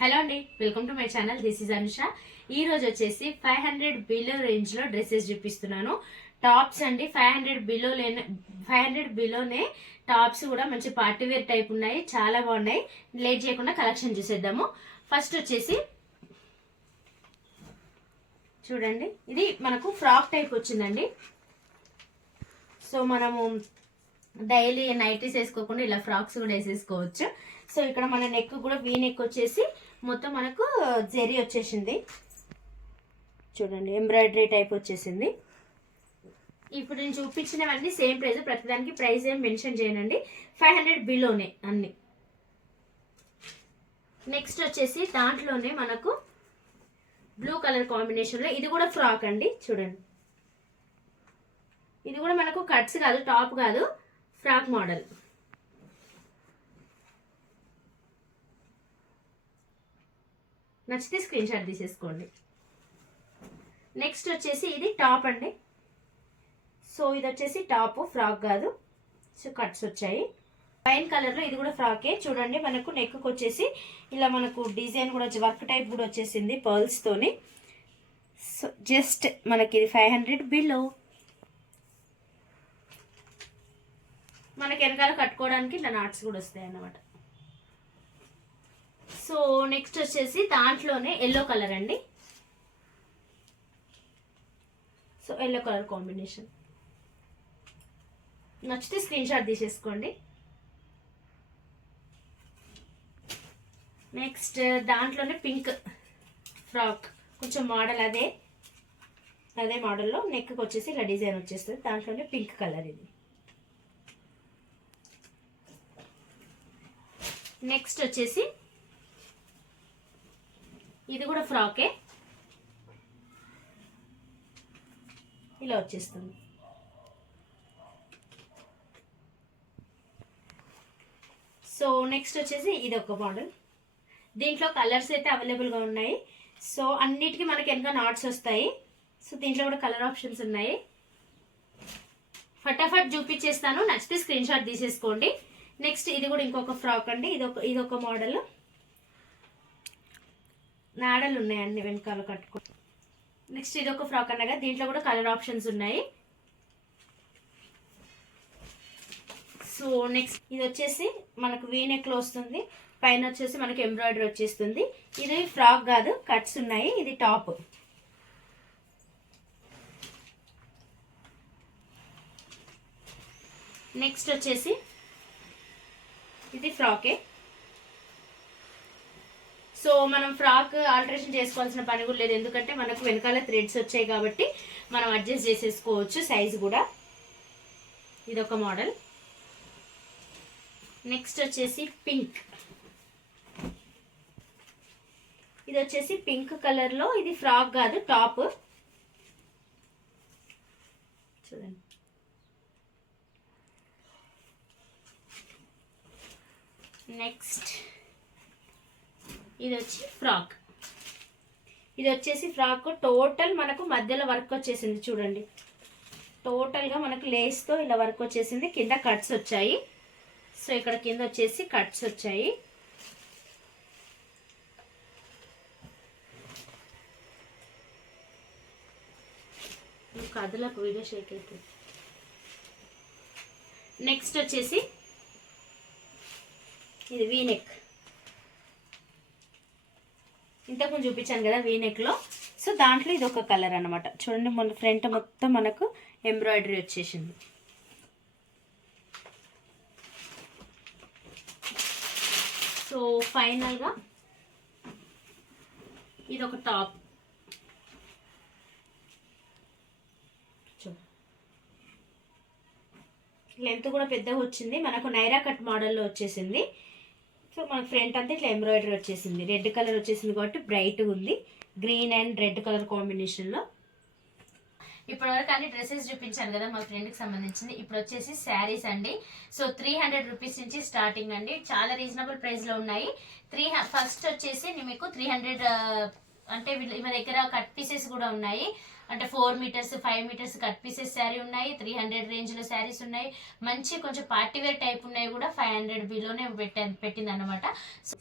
Hello అండి welcome to my channel this is Anusha ఈ రోజు వచ్చేసి ఫైవ్ హండ్రెడ్ బిలో రేంజ్లో డ్రెస్సెస్ చూపిస్తున్నాను. టాప్స్ అండి five hundred below five hundred బిలోనే tops కూడా మంచి పార్టీ వేర్ టైప్ ఉన్నాయి చాలా బాగున్నాయి. లేట్ చేయకుండా కలెక్షన్ చూసేద్దాము. ఫస్ట్ వచ్చేసి చూడండి ఇది మనకు ఫ్రాక్ టైప్ వచ్చిందండి. సో మనము డైలీ నైటీస్ వేసుకోకుండా ఇలా ఫ్రాక్స్ కూడా వేసేసుకోవచ్చు. సో ఇక్కడ మన నెక్ కూడా వీ నెక్ వచ్చేసి మొత్తం మనకు జెరీ వచ్చేసింది. చూడండి ఎంబ్రాయిడరీ టైప్ వచ్చేసింది. ఇప్పుడు నేను చూపించినవన్నీ సేమ్ ప్రైస్ ప్రతిదానికి ప్రైస్ ఏం మెన్షన్ చేయనండి. ఫైవ్ హండ్రెడ్ బిలోనే అన్ని. నెక్స్ట్ వచ్చేసి దాంట్లోనే మనకు బ్లూ కలర్ కాంబినేషన్లో ఇది కూడా ఫ్రాక్ అండి చూడండి. ఇది కూడా మనకు కట్స్ కాదు టాప్ కాదు ఫ్రాక్ మోడల్ నచ్చితే స్క్రీన్ షాట్ తీసేసుకోండి. నెక్స్ట్ వచ్చేసి ఇది టాప్ అండి. సో ఇది వచ్చేసి టాప్ ఫ్రాక్ కాదు. సో కట్స్ వచ్చాయి. వైన్ కలర్లో ఇది కూడా ఫ్రాకే. చూడండి మనకు నెక్కు వచ్చేసి ఇలా మనకు డిజైన్ కూడా వచ్చి వర్క్ టైప్ కూడా వచ్చేసింది పర్ల్స్తోని సో జస్ట్ మనకి ఇది ఫైవ్ హండ్రెడ్ బిలో. మనకి వెనకాల కట్టుకోవడానికి ఇట్లా నాట్స్ కూడా వస్తాయి అన్నమాట సో నెక్స్ట్ వచ్చేసి దాంట్లోనే ఎల్లో కలర్ అండి. సో ఎల్లో కలర్ కాంబినేషన్ నచ్చితే స్క్రీన్ షాట్ తీసేసుకోండి. నెక్స్ట్ దాంట్లోనే పింక్ ఫ్రాక్ కొంచెం మోడల్ అదే. అదే మోడల్లో నెక్కి వచ్చేసి ఇలా డిజైన్ వచ్చేస్తుంది. దాంట్లోనే పింక్ కలర్ ఇది. నెక్స్ట్ వచ్చేసి ఇది కూడా ఫ్రాకే. ఇలా వచ్చేస్తుంది. సో నెక్స్ట్ వచ్చేసి ఇది ఒక మోడల్. దీంట్లో కలర్స్ అయితే అవైలబుల్గా ఉన్నాయి. సో అన్నిటికీ మనకి ఎంత నాట్స్ వస్తాయి. సో దీంట్లో కూడా కలర్ ఆప్షన్స్ ఉన్నాయి. ఫటాఫట్ చూపించేస్తాను. నచ్చితే స్క్రీన్ షాట్ తీసేసుకోండి. నెక్స్ట్ ఇది కూడా ఇంకొక ఫ్రాక్ అండి. ఇది ఒక ఇది ఒక మోడల్. నాడలు ఉన్నాయి అన్ని వెనకాల కట్టుకో నెక్స్ట్ ఇది ఒక ఫ్రాక్ అనగా దీంట్లో కూడా కలర్ ఆప్షన్స్ ఉన్నాయి. సో నెక్స్ట్ ఇది వచ్చేసి మనకు వీ నెక్లో వస్తుంది. పైన వచ్చేసి మనకి ఎంబ్రాయిడరీ వచ్చేస్తుంది. ఇది ఫ్రాక్ కాదు కట్స్ ఉన్నాయి. ఇది టాప్. నెక్స్ట్ వచ్చేసి ఇది ఫ్రాకే. సో మనం ఫ్రాక్ ఆల్టరేషన్ చేసుకోవాల్సిన పని కూడా లేదు. ఎందుకంటే మనకు వెనకాల థ్రెడ్స్ వచ్చాయి కాబట్టి మనం అడ్జస్ట్ చేసేసుకోవచ్చు సైజ్ కూడా. ఇది ఒక మోడల్. నెక్స్ట్ వచ్చేసి పింక్. ఇది వచ్చేసి పింక్ కలర్లో ఇది ఫ్రాక్ కాదు టాప్. చూడండి. నెక్స్ట్. ఇది వచ్చి ఫ్రాక్. ఇది వచ్చేసి ఫ్రాక్ టోటల్ మనకు మధ్యలో వర్క్ వచ్చేసింది చూడండి. టోటల్గా మనకు లేస్తో ఇలా వర్క్ వచ్చేసింది. కింద కట్స్ వచ్చాయి. సో ఇక్కడ కింద వచ్చేసి కట్స్ వచ్చాయి. కథలకు వీడియో షేక్ అవుతుంది నెక్స్ట్ వచ్చేసి ఇది వీనెక్ ఇంతకుముందు చూపించాను కదా వీనెక్లో సో దాంట్లో ఇది ఒక కలర్ అనమాట చూడండి మన ఫ్రంట్ మొత్తం మనకు ఎంబ్రాయిడరీ వచ్చేసింది. సో ఫైనల్గా ఇది ఒక టాప్ లెంత్ కూడా పెద్దగా వచ్చింది. మనకు నైరా కట్ మోడల్లో వచ్చేసింది. సో మన ఫ్రంట్ అంతా ఇట్లా ఎంబ్రాయిడరీ వచ్చేసింది. రెడ్ కలర్ వచ్చేసింది కాబట్టి బ్రైట్గా ఉంది. గ్రీన్ అండ్ రెడ్ కలర్ కాంబినేషన్లో ఇప్పటివరకు అన్ని డ్రెస్సెస్ చూపించాను కదా మా ఫ్రెండ్కి సంబంధించింది. ఇప్పుడు వచ్చేసి శారీస్ అండి. సో త్రీ హండ్రెడ్ రూపీస్ నుంచి స్టార్టింగ్ అండి. చాలా రీజనబుల్ ప్రైస్లో ఉన్నాయి. త్రీ ఫస్ట్ వచ్చేసి మీకు త్రీ హండ్రెడ్ అంటే వీళ్ళ- దగ్గర కట్ పీసెస్ కూడా ఉన్నాయి. అంటే four metres five metres cut pieces sari ఉన్నాయి త్రీ హండ్రెడ్ రేంజ్లో శారీస్ ఉన్నాయి. మంచి కొంచెం పార్టీ వేర్ టైప్ ఉన్నాయి కూడా ఫైవ్ హండ్రెడ్ బిలోనే పెట్టాను పెట్టింది అనమాట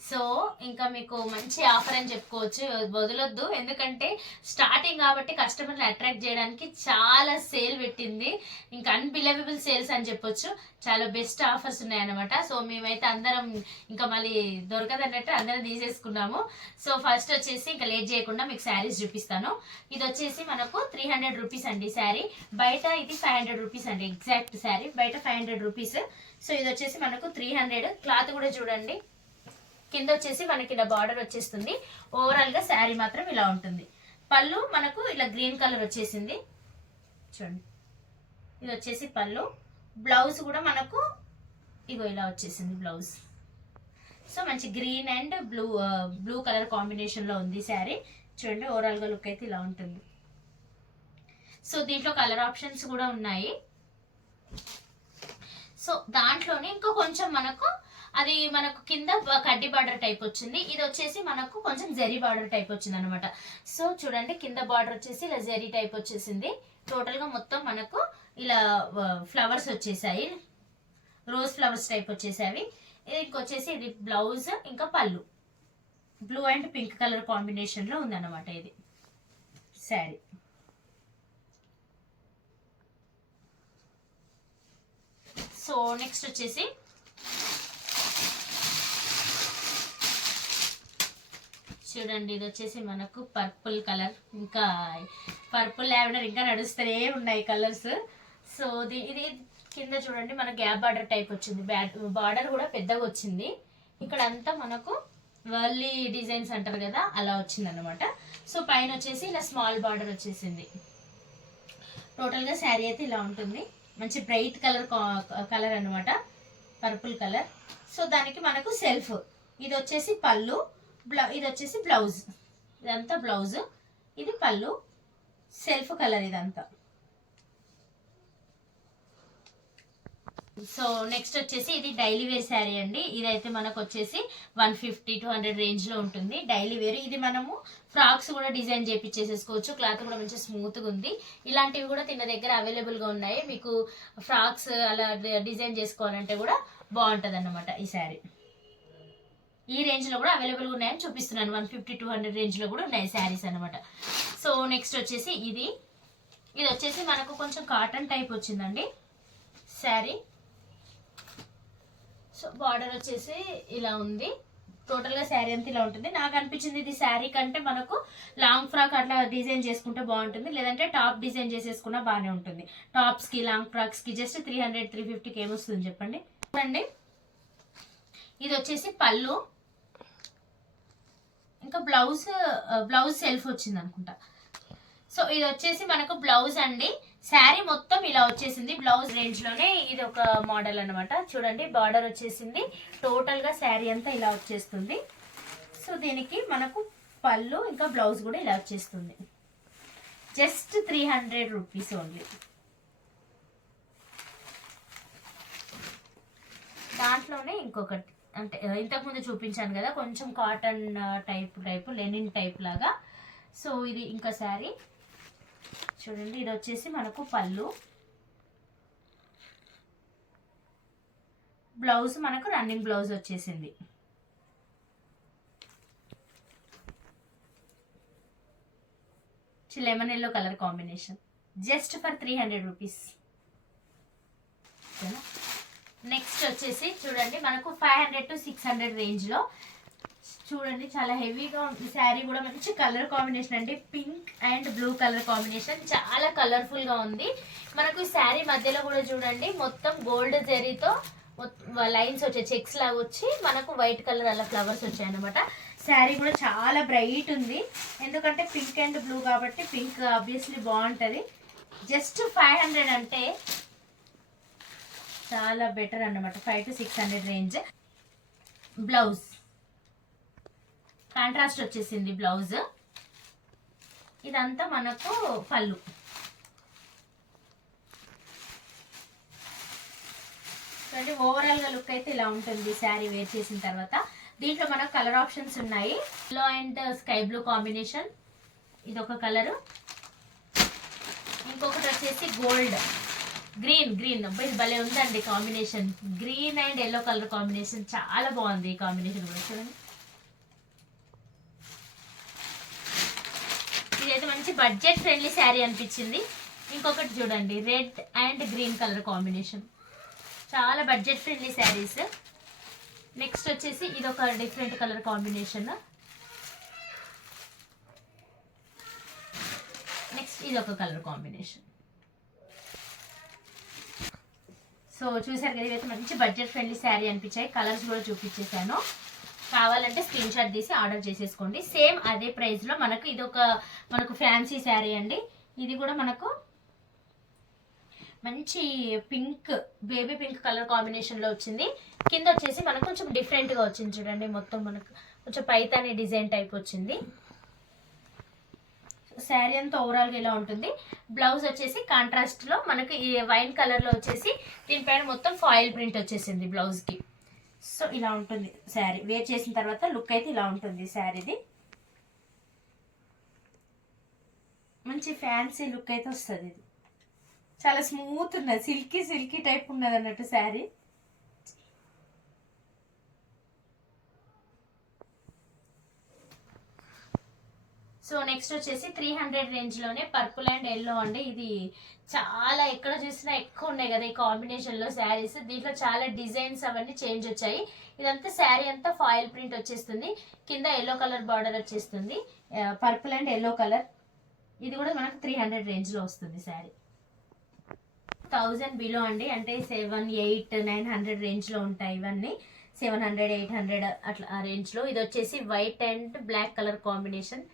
సో ఇంకా మీకు మంచి ఆఫర్ అని చెప్పుకోవచ్చు. వదలొద్దు. ఎందుకంటే స్టార్టింగ్ కాబట్టి కస్టమర్ని అట్రాక్ట్ చేయడానికి చాలా సేల్ పెట్టింది. ఇంకా అన్బిలీవబుల్ సేల్స్ అని చెప్పొచ్చు. చాలా బెస్ట్ ఆఫర్స్ ఉన్నాయన్నమాట. సో మేమైతే అందరం ఇంకా మళ్ళీ దొరకదన్నట్టు అందరం తీసేసుకున్నాము. సో ఫస్ట్ వచ్చేసి ఇంకా లేట్ చేయకుండా మీకు శారీస్ చూపిస్తాను. ఇది వచ్చేసి మనకు త్రీ హండ్రెడ్ రూపీస్ అండి శారీ. బయట ఇది ఫైవ్ హండ్రెడ్ రూపీస్ అండి ఎగ్జాక్ట్ శారీ. బయట ఫైవ్ హండ్రెడ్ రూపీస్ సో ఇది వచ్చేసి మనకు త్రీ హండ్రెడ్ క్లాత్ కూడా చూడండి. కింద వచ్చేసి మనకి ఇలా బార్డర్ వచ్చేస్తుంది. ఓవరాల్గా శారీ మాత్రం ఇలా ఉంటుంది. పళ్ళు మనకు ఇలా గ్రీన్ కలర్ వచ్చేసింది. చూడండి. ఇది వచ్చేసి పళ్ళు. బ్లౌజ్ కూడా మనకు ఇగో ఇలా వచ్చేసింది బ్లౌజ్ సో మంచి green and blue blue colour కాంబినేషన్లో ఉంది శారీ. చూడండి ఓవరాల్గా లుక్ అయితే ఇలా ఉంటుంది. సో దీంట్లో కలర్ ఆప్షన్స్ కూడా ఉన్నాయి. సో దాంట్లోనే ఇంకా కొంచెం మనకు అది మనకు కింద కడ్డీ బార్డర్ టైప్ వచ్చింది. ఇది వచ్చేసి మనకు కొంచెం జరీ బార్డర్ టైప్ వచ్చింది అనమాట సో చూడండి కింద బార్డర్ వచ్చేసి ఇలా జరీ టైప్ వచ్చేసింది. టోటల్గా మొత్తం మనకు ఇలా ఫ్లవర్స్ వచ్చేసాయి. రోజ్ ఫ్లవర్స్ టైప్ వచ్చేసావి ఇది ఇంకొచ్చేసి ఇది బ్లౌజ్ ఇంకా పళ్ళు. బ్లూ అండ్ పింక్ కలర్ కాంబినేషన్లో ఉంది ఉందన్నమాట ఇది. శారీ సో నెక్స్ట్ వచ్చేసి చూడండి ఇది వచ్చేసి మనకు పర్పుల్ కలర్. ఇంకా పర్పుల్ లావెండర్ ఇంకా నడుస్తూనే ఉన్నాయి కలర్స్. సో ఇది ఇది కింద చూడండి మన గ్యాప్ బార్డర్ టైప్ వచ్చింది. బార్డర్ కూడా పెద్దగా వచ్చింది. ఇక్కడ అంతా మనకు వర్లీ డిజైన్స్ అంటారు కదా అలా వచ్చింది అనమాట సో పైన వచ్చేసి ఇలా స్మాల్ బార్డర్ వచ్చేసింది. టోటల్గా శారీ అయితే ఇలా ఉంటుంది. మంచి బ్రైట్ కలర్ కలర్ అనమాట పర్పుల్ కలర్. సో దానికి మనకు సెల్ఫ్. ఇది వచ్చేసి పళ్ళు. బ్లౌ ఇది వచ్చేసి బ్లౌజ్. ఇదంతా బ్లౌజ్. ఇది పళ్ళు. సెల్ఫ్ కలర్ ఇదంతా. సో నెక్స్ట్ వచ్చేసి ఇది డైలీ వేర్ శారీ అండి. ఇదైతే మనకు వచ్చేసి వన్ ఫిఫ్టీ టూ హండ్రెడ్ రేంజ్లో ఉంటుంది. Daily wear. ఇది మనము ఫ్రాక్స్ కూడా డిజైన్ చేపించేసేసుకోవచ్చు క్లాత్ కూడా మంచి స్మూత్గా ఉంది. ఇలాంటివి కూడా తిన్న దగ్గర అవైలబుల్గా ఉన్నాయి. మీకు ఫ్రాక్స్ అలా డిజైన్ చేసుకోవాలంటే కూడా బాగుంటది అన్నమాట ఈ శారీ. ఈ రేంజ్లో కూడా అవైలబుల్గా ఉన్నాయని చూపిస్తున్నాను. వన్ ఫిఫ్టీ టూ హండ్రెడ్ రేంజ్లో కూడా ఉన్నాయి శారీస్ అనమాట సో నెక్స్ట్ వచ్చేసి ఇది. ఇది వచ్చేసి మనకు కొంచెం కాటన్ టైప్ వచ్చిందండి. శారీ. సో బార్డర్ వచ్చేసి ఇలా ఉంది. టోటల్గా శారీ అంతా ఇలా ఉంటుంది. నాకు అనిపించింది ఇది శారీ కంటే మనకు లాంగ్ ఫ్రాక్ అట్లా డిజైన్ చేసుకుంటే బాగుంటుంది. లేదంటే టాప్ డిజైన్ చేసేసుకున్నా బాగానే ఉంటుంది. టాప్స్కి లాంగ్ ఫ్రాక్స్కి జస్ట్ త్రీ హండ్రెడ్ త్రీ ఫిఫ్టీకి ఏమొస్తుంది చెప్పండి? చూడండి. ఇది వచ్చేసి పళ్ళు. ఇంకా బ్లౌజ్ బ్లౌజ్ సెల్ఫ్ వచ్చింది అనుకుంటా సో ఇది వచ్చేసి మనకు బ్లౌజ్ అండి. శారీ మొత్తం ఇలా వచ్చేసింది. బ్లౌజ్ రేంజ్లోనే ఇది ఒక మోడల్ అనమాట చూడండి బార్డర్ వచ్చేసింది. టోటల్గా శారీ అంతా ఇలా వచ్చేస్తుంది. సో దీనికి మనకు పళ్ళు ఇంకా బ్లౌజ్ కూడా ఇలా వచ్చేస్తుంది. Just three hundred rupees only దాంట్లోనే ఇంకొకటి అంటే ఇంతకుముందు చూపించాను కదా కొంచెం cotton type type linen type లాగా. సో ఇది ఇంకా శారీ. చూడండి ఇది వచ్చేసి మనకు పళ్ళు. బ్లౌజ్ మనకు రన్నింగ్ బ్లౌజ్ వచ్చేసింది. Lemon yellow colour combination. Just for three hundred rupees. Next వచ్చేసి చూడండి మనకు five hundred to six hundred రేంజ్లో చూడండి చాలా హెవీగా ఉంది. శారీ కూడా మంచి కలర్ కాంబినేషన్ అండి. Pink and blue colour combination చాలా కలర్ఫుల్గా ఉంది. మనకు శారీ మధ్యలో కూడా చూడండి మొత్తం గోల్డ్ జెరీతో లైన్స్ వచ్చాయి. చెక్స్ లాగా వచ్చి మనకు వైట్ కలర్ అలా ఫ్లవర్స్ వచ్చాయి అనమాట శారీ కూడా చాలా బ్రైట్ ఉంది. ఎందుకంటే పింక్ అండ్ బ్లూ కాబట్టి పింక్ ఆబ్వియస్లీ బాగుంటుంది. జస్ట్ ఫైవ్ హండ్రెడ్ అంటే చాలా బెటర్ అన్నమాట. Five to six hundred range. Blouse. Contrast వచ్చేసింది బ్లౌజ్. ఇదంతా మనకు పళ్ళు. చూడండి ఓవరాల్గా లుక్ అయితే ఇలా ఉంటుంది. శారీ వేర్ చేసిన తర్వాత. దీంట్లో మనకు కలర్ ఆప్షన్స్ ఉన్నాయి. Yellow and sky blue combination ఇది ఒక కలరు ఇంకొకటి వచ్చేసి గోల్డ్ గ్రీన్ గ్రీన్ ఇది భలే ఉందండి combination green and yellow colour combination చాలా బాగుంది ఈ కాంబినేషన్ కూడా. చూడండి ఇదైతే మంచి బడ్జెట్ ఫ్రెండ్లీ శారీ అనిపించింది. ఇంకొకటి చూడండి red and green colour combination చాలా బడ్జెట్ ఫ్రెండ్లీ శారీస్ నెక్స్ట్ వచ్చేసి ఇది ఒక డిఫరెంట్ కలర్ కాంబినేషన్ నెక్స్ట్ ఇది ఒక కలర్ కాంబినేషన్ సో చూసారు కదా ఇవైతే మంచి బడ్జెట్ ఫ్రెండ్లీ శారీ అనిపించాయి. కలర్స్ కూడా చూపించేశాను. కావాలంటే స్క్రీన్ షాట్ తీసి ఆర్డర్ చేసేసుకోండి. సేమ్ అదే ప్రైస్లో మనకు ఇది ఒక మనకు ఫ్యాన్సీ శారీ అండి. ఇది కూడా మనకు మంచి పింక్ బేబీ పింక్ కలర్ కాంబినేషన్లో వచ్చింది. కింద వచ్చేసి మనకు కొంచెం డిఫరెంట్గా వచ్చింది చూడండి. మొత్తం మనకు కొంచెం పైతాని డిజైన్ టైప్ వచ్చింది. శారీ అంతా ఓవరాల్గా ఇలా ఉంటుంది. బ్లౌజ్ వచ్చేసి కాంట్రాస్ట్లో మనకు మనకి ఈ వైన్ కలర్లో వచ్చేసి దీనిపైన మొత్తం ఫాయిల్ ప్రింట్ వచ్చేసింది బ్లౌజ్కి. సో ఇలా ఉంటుంది శారీ. వేర్ చేసిన తర్వాత లుక్ అయితే ఇలా ఉంటుంది శారీది. మంచి ఫ్యాన్సీ లుక్ అయితే వస్తుంది ఇది. చాలా స్మూత్ ఉన్నది. సిల్కీ సిల్కీ టైప్ ఉన్నది అన్నట్టు శారీ. సో నెక్స్ట్ వచ్చేసి త్రీ హండ్రెడ్ రేంజ్లోనే పర్పుల్ అండ్ ఎల్లో అండి. ఇది చాలా ఎక్కడ చూసినా ఎక్కువ ఉన్నాయి కదా ఈ కాంబినేషన్లో శారీస్ దీంట్లో చాలా డిజైన్స్ అవన్నీ చేంజ్ వచ్చాయి. ఇదంతా శారీ అంతా ఫాయిల్ ప్రింట్ వచ్చేస్తుంది. కింద ఎల్లో కలర్ బార్డర్ వచ్చేస్తుంది. పర్పుల్ అండ్ ఎల్లో కలర్ ఇది కూడా మనకు త్రీ హండ్రెడ్ రేంజ్లో వస్తుంది శారీ థౌజండ్ బిలో అండి. అంటే సెవెన్ ఎయిట్ నైన్ హండ్రెడ్ రేంజ్లో ఉంటాయి ఇవన్నీ. సెవెన్ హండ్రెడ్ ఎయిట్ హండ్రెడ్ అట్లా ఆ రేంజ్లో ఇది వచ్చేసి white and black colour combination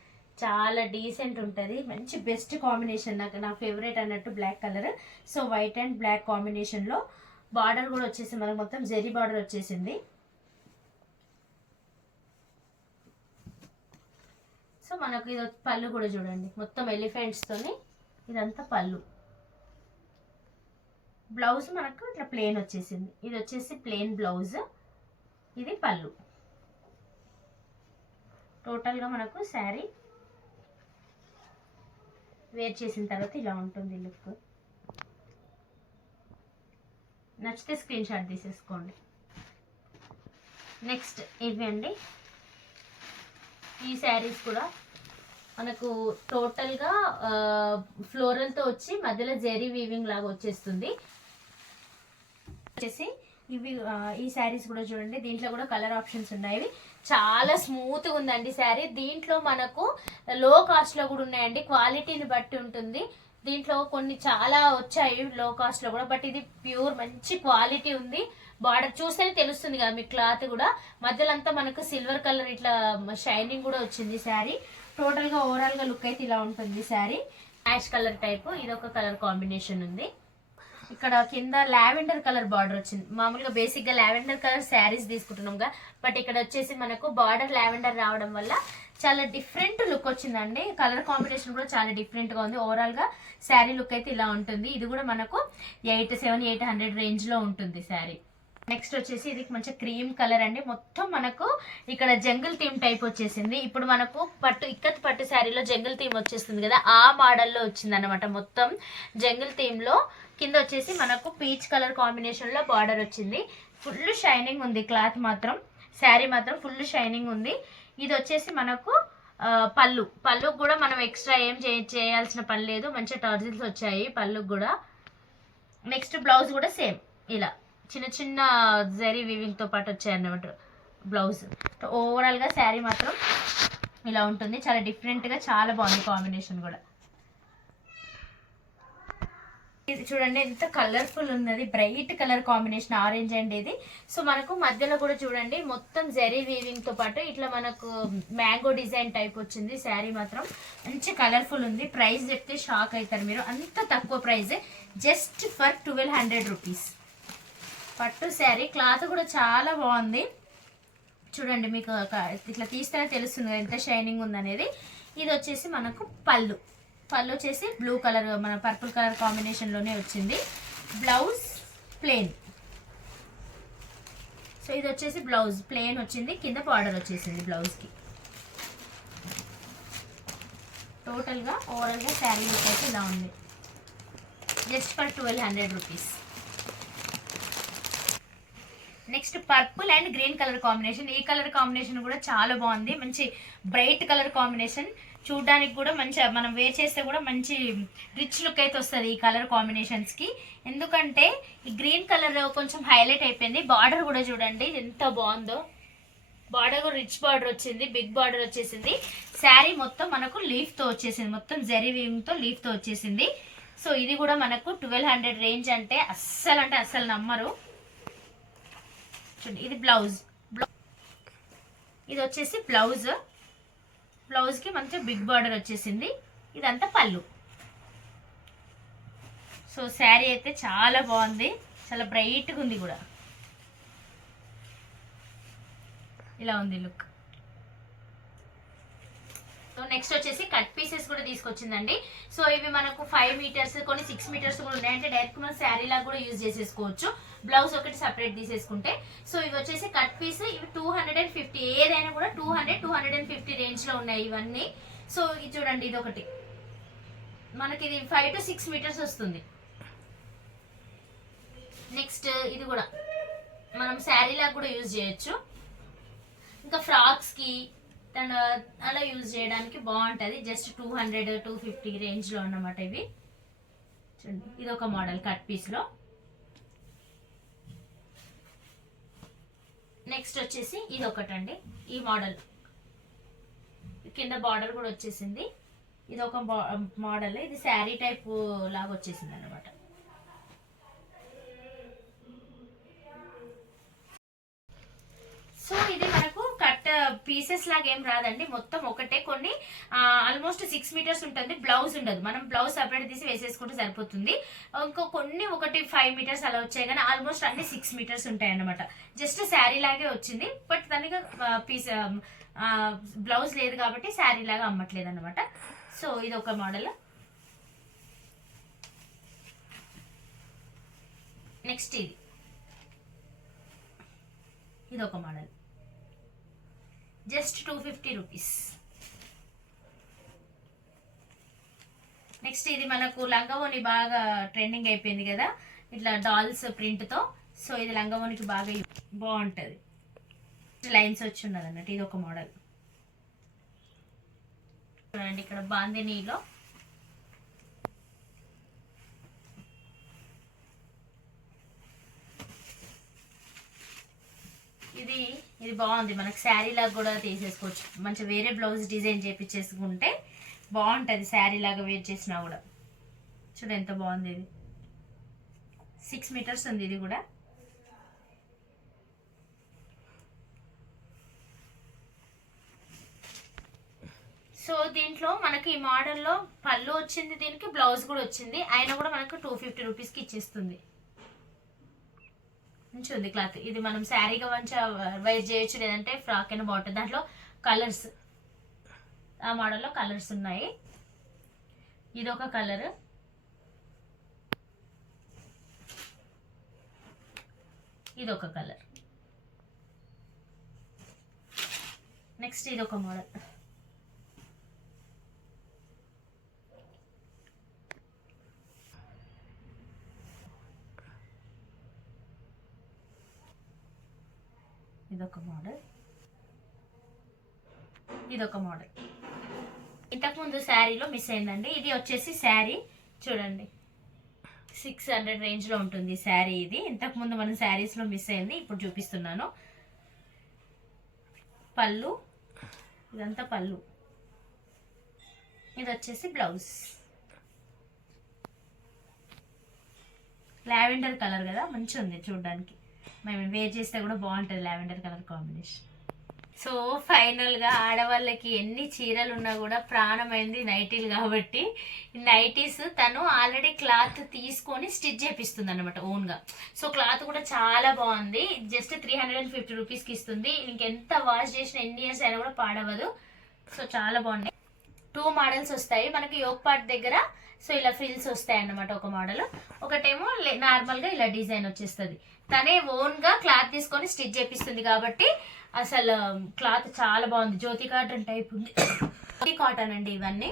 చాలా డీసెంట్ ఉంటుంది. మంచి బెస్ట్ కాంబినేషన్ నాకు నా ఫేవరెట్ అన్నట్టు black colour so white and black కాంబినేషన్లో బార్డర్ కూడా వచ్చేసి మనకు మొత్తం జెరీ బార్డర్ వచ్చేసింది. సో మనకు ఇది పళ్ళు కూడా చూడండి. మొత్తం ఎలిఫెంట్స్తోని ఇదంతా పళ్ళు. బ్లౌజ్ మనకు ఇట్లా ప్లెయిన్ వచ్చేసింది. ఇది వచ్చేసి ప్లేన్ బ్లౌజ్ ఇది పళ్ళు. టోటల్గా మనకు శారీ వేర్ చేసిన తర్వాత ఇలా ఉంటుంది లుక్. నచ్చితే స్క్రీన్ షాట్ తీసేసుకోండి. నెక్స్ట్ ఇవి అండి ఈ శారీస్ కూడా మనకు టోటల్గా ఫ్లోరల్తో వచ్చి మధ్యలో జెరీ వీవింగ్ లాగా వచ్చేస్తుంది. వచ్చేసి ఇవి ఈ శారీస్ కూడా చూడండి. దీంట్లో కూడా కలర్ ఆప్షన్స్ ఉన్నాయి. చాలా స్మూత్గా ఉందండి శారీ. దీంట్లో మనకు లో కాస్ట్లో కూడా ఉన్నాయండి. క్వాలిటీని బట్టి ఉంటుంది. దీంట్లో కొన్ని చాలా వచ్చాయి లో కాస్ట్లో కూడా బట్ ఇది ప్యూర్ మంచి క్వాలిటీ ఉంది. బార్డర్ చూస్తేనే తెలుస్తుంది కదా మీ క్లాత్ కూడా. మధ్యలో అంతా మనకు సిల్వర్ కలర్ ఇట్లా షైనింగ్ కూడా వచ్చింది శారీ. టోటల్గా ఓవరాల్గా లుక్ అయితే ఇలా ఉంటుంది శారీ. యాష్ కలర్ టైప్ ఇది ఒక కలర్ కాంబినేషన్ ఉంది. ఇక్కడ కింద లావెండర్ కలర్ బార్డర్ వచ్చింది. మామూలుగా బేసిక్గా లావెండర్ కలర్ శారీస్ తీసుకుంటున్నాంగా బట్ ఇక్కడ వచ్చేసి మనకు బార్డర్ లావెండర్ రావడం వల్ల చాలా డిఫరెంట్ లుక్ వచ్చిందండి. కలర్ కాంబినేషన్ కూడా చాలా డిఫరెంట్గా ఉంది. ఓవరాల్గా శారీ లుక్ అయితే ఇలా ఉంటుంది. ఇది కూడా మనకు ఎయిట్ సెవెన్ ఎయిట్ హండ్రెడ్ రేంజ్లో ఉంటుంది శారీ. నెక్స్ట్ వచ్చేసి ఇది మంచి క్రీమ్ కలర్ అండి. మొత్తం మనకు ఇక్కడ జంగిల్ థీమ్ టైప్ వచ్చేసింది. ఇప్పుడు మనకు పట్టు ఇక్కత్ పట్టు శారీలో జంగిల్ థీమ్ వచ్చేస్తుంది కదా. ఆ మోడల్లో వచ్చింది అనమాట మొత్తం జంగిల్ థీమ్లో కింద వచ్చేసి మనకు పీచ్ కలర్ కాంబినేషన్లో బార్డర్ వచ్చింది. ఫుల్ షైనింగ్ ఉంది క్లాత్ మాత్రం. శారీ మాత్రం ఫుల్ షైనింగ్ ఉంది. ఇది వచ్చేసి మనకు పళ్ళు. పళ్ళుకు కూడా మనం ఎక్స్ట్రా ఏం చే- చేయాల్సిన పని లేదు. మంచి టర్జిల్స్ వచ్చాయి పళ్ళుకు కూడా. నెక్స్ట్ బ్లౌజ్ కూడా సేమ్. ఇలా చిన్న చిన్న జరీ వీవింగ్తో పాటు వచ్చాయి అన్నమాట బ్లౌజ్. ఓవరాల్గా శారీ మాత్రం ఇలా ఉంటుంది. చాలా డిఫరెంట్గా చాలా బాగుంది కాంబినేషన్ కూడా. ఇది చూడండి ఎంత కలర్ఫుల్ ఉన్నది. Bright colour combination orange and ఇది. సో మనకు మధ్యలో కూడా చూడండి మొత్తం జెరీ వీవింగ్తో పాటు ఇట్లా మనకు మ్యాంగో డిజైన్ టైప్ వచ్చింది శారీ మాత్రం. మంచి కలర్ఫుల్ ఉంది. ప్రైస్ చెప్తే షాక్ అవుతారు మీరు. అంత తక్కువ price just for twelve hundred rupees పట్టు శారీ క్లాత్ కూడా చాలా బాగుంది. చూడండి మీకు ఒక- ఇట్లా తీస్తేనే తెలుస్తుంది ఎంత షైనింగ్ ఉందనేది. ఇది వచ్చేసి మనకు పళ్ళు. పళ్ళు వచ్చేసి బ్లూ కలర్ మన పర్పుల్ కలర్ కాంబినేషన్లోనే వచ్చింది. బ్లౌజ్ ప్లెయిన్ సో ఇది వచ్చేసి బ్లౌజ్ ప్లెయిన్ వచ్చింది. కింద బార్డర్ వచ్చేసింది బ్లౌజ్కి టోటల్గా ఓవరాల్గా శారీ లుక్ అయితే ఇలా ఉంది. Just for twelve hundred rupees next purple and green colour combination ఈ కలర్ కాంబినేషన్ కూడా చాలా బాగుంది. మంచి బ్రైట్ కలర్ కాంబినేషన్ చూడడానికి కూడా మంచి మనం వేర్ చేస్తే కూడా మంచి రిచ్ లుక్ అయితే వస్తుంది ఈ కలర్ కాంబినేషన్స్కి ఎందుకంటే ఈ గ్రీన్ కలర్ కొంచెం హైలైట్ అయిపోయింది. బార్డర్ కూడా చూడండి ఎంత బాగుందో. బార్డర్ కూడా రిచ్ బార్డర్ వచ్చింది బిగ్ బార్డర్ వచ్చేసింది. శారీ మొత్తం మనకు లీఫ్తో వచ్చేసింది. మొత్తం జెరీ లీఫ్తో వచ్చేసింది. సో ఇది కూడా మనకు ట్వెల్వ్ హండ్రెడ్ రేంజ్ అంటే అస్సలు అంటే అస్సలు నమ్మరు. చూడండి ఇది బ్లౌజ్ బ్లౌ- ఇది వచ్చేసి బ్లౌజ్ బ్లౌజ్కి మంచిగా మంచి బిగ్ బార్డర్ వచ్చేసింది. ఇదంతా పళ్ళు. సో శారీ అయితే చాలా బాగుంది. చాలా బ్రైట్గా ఉంది కూడా. ఇలా ఉంది లుక్. సో నెక్స్ట్ వచ్చేసి కట్ పీసెస్ కూడా తీసుకొచ్చిందండి. సో ఇవి మనకు ఫైవ్ మీటర్స్ కొన్ని సిక్స్ మీటర్స్ కూడా ఉన్నాయి. అంటే డైరెక్ట్ మనం శారీ లాగా కూడా యూజ్ చేసేసుకోవచ్చు. బ్లౌజ్ ఒకటి సపరేట్ తీసేసుకుంటే. సో ఇవి వచ్చేసి కట్ పీస్ ఇవి టూ హండ్రెడ్ అండ్ ఫిఫ్టీ ఏదైనా కూడా two hundred two hundred and fifty రేంజ్లో ఉన్నాయి ఇవన్నీ. సో ఇది చూడండి ఇది ఒకటి. మనకి ఇది ఫైవ్ టు సిక్స్ మీటర్స్ వస్తుంది. నెక్స్ట్ ఇది కూడా. మనం శారీ లాగా కూడా యూజ్ చేయొచ్చు. ఇంకా ఫ్రాక్స్కి కి అండ్ అలా యూజ్ చేయడానికి బాగుంటుంది. Just two hundred two fifty రేంజ్లో అన్నమాట ఇవి. చూడండి ఇది ఒక మోడల్ కట్ పీస్లో. నెక్స్ట్ వచ్చేసి ఇది ఒకటండి. ఈ మోడల్. కింద బార్డర్ కూడా వచ్చేసింది. ఇది ఒక మోడల్. ఇది శారీ టైప్ లాగా వచ్చేసింది అనమాట సో ఇది మనకు కట్ పీసెస్ లాగా ఏం రాదండి. మొత్తం ఒకటే కొన్ని ఆల్మోస్ట్ సిక్స్ మీటర్స్ ఉంటుంది. బ్లౌజ్ ఉండదు. మనం బ్లౌజ్ సపరేట్ తీసి వేసేసుకుంటే సరిపోతుంది. ఇంకో కొన్ని ఒకటి ఫైవ్ మీటర్స్ అలా వచ్చాయి. కానీ ఆల్మోస్ట్ అన్ని సిక్స్ మీటర్స్ ఉంటాయి అన్నమాట జస్ట్ శారీ లాగే వచ్చింది. బట్ దానికి పీస్ బ్లౌజ్ లేదు కాబట్టి శారీ లాగా అమ్మట్లేదు అనమాట సో ఇది ఒక మోడల్ నెక్స్ట్ ఇది. ఇది ఒక model just two fifty rupees. Next ఇది మనకు లంగవోని బాగా ట్రెండింగ్ అయిపోయింది కదా ఇట్లా డాల్స్ ప్రింట్తో సో ఇది లంగవోనికి బాగా బాగుంటుంది. లైన్స్ వచ్చి ఉన్నది అన్నట్టు ఇది ఒక మోడల్. చూడండి ఇక్కడ బాందినీలో ఇది ఇది బాగుంది. మనకు శారీ లాగా కూడా తీసేసుకోవచ్చు. మంచి వేరే బ్లౌజ్ డిజైన్ చేపించేసుకుంటే బాగుంటుంది శారీ లాగా వేర్ చేసినా కూడా. చూడు ఎంత బాగుంది ఇది. సిక్స్ మీటర్స్ ఉంది ఇది కూడా. సో దీంట్లో మనకి ఈ మోడల్లో పళ్ళు వచ్చింది దీనికి బ్లౌజ్ కూడా వచ్చింది. అయినా కూడా మనకు టూ ఫిఫ్టీ రూపీస్కి ఇచ్చేస్తుంది. మంచిగా ఉంది క్లాత్. ఇది మనం శారీగా మంచిగా వైర్ చేయొచ్చు లేదంటే ఫ్రాక్ అయినా బాగుంటుంది. దాంట్లో కలర్స్ ఆ మోడల్లో కలర్స్ ఉన్నాయి. ఇది ఒక కలర్. ఇది ఒక కలర్. నెక్స్ట్ ఇది ఒక మోడల్. ఇదొక మోడల్. ఇదొక మోడల్. ఇంతకుముందు శారీలో మిస్ అయిందండి. ఇది వచ్చేసి శారీ. చూడండి. సిక్స్ హండ్రెడ్ రేంజ్లో ఉంటుంది శారీ ఇది. ఇంతకుముందు మనం శారీస్లో మిస్ అయింది. ఇప్పుడు చూపిస్తున్నాను. పళ్ళు. ఇదంతా పళ్ళు. ఇది వచ్చేసి బ్లౌజ్. లావెండర్ కలర్ కదా? మంచిగా ఉంది చూడడానికి. మేము వేర్ చేస్తే కూడా బాగుంటుంది లావెండర్ కలర్ కాంబినేషన్. సో ఫైనల్గా ఆడవాళ్ళకి ఎన్ని చీరలు ఉన్నా కూడా ప్రాణమైంది నైటీలు కాబట్టి నైటీస్ తను ఆల్రెడీ క్లాత్ తీసుకొని స్టిచ్ చేపిస్తుంది అనమాట ఓన్గా. సో క్లాత్ కూడా చాలా బాగుంది. Just three hundred and fifty రూపీస్కి ఇస్తుంది. ఇంకెంత వాష్ చేసిన ఎన్ని ఇయర్స్ అయినా కూడా పాడవదు సో చాలా బాగున్నాయి టూ మోడల్స్ వస్తాయి. మనకి యోగ్ పార్ట్ దగ్గర సో ఇలా ఫ్రిల్స్ వస్తాయి అన్నమాట ఒక మోడల్. ఒకటేమో నార్మల్గా ఇలా డిజైన్ వచ్చేస్తుంది. తనే ఓన్గా క్లాత్ తీసుకొని స్టిచ్ చేపిస్తుంది కాబట్టి అసలు క్లాత్ చాలా బాగుంది. జ్యోతి కాటన్ టైప్ ఉంది. జ్యోతి కాటన్ అండి ఇవన్నీ.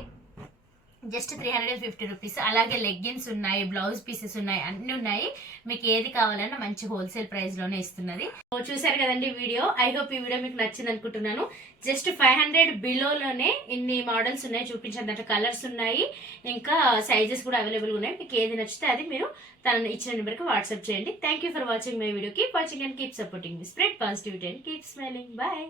Just three hundred fifty rupees అలాగే లెగ్గిన్స్ ఉన్నాయి బ్లౌజ్ పీసెస్ ఉన్నాయి అన్నీ ఉన్నాయి. మీకు ఏది కావాలన్నా మంచి హోల్సేల్ ప్రైస్లోనే ఇస్తున్నది. చూసారు కదండి వీడియో. ఐ హోప్ ఈ వీడియో మీకు నచ్చింది అనుకుంటున్నాను. జస్ట్ ఫైవ్ హండ్రెడ్ బిలోలోనే ఇన్ని మోడల్స్ ఉన్నాయి చూపించినట్టు కలర్స్ ఉన్నాయి. ఇంకా సైజెస్ కూడా అవైలబుల్ ఉన్నాయి. మీకు ఏది నచ్చితే అది మీరు తనను ఇచ్చిన నెంబర్కి వాట్సాప్ చేయండి. Thank you for watching my video keep watching and keep supporting spread positivity and keep smiling bye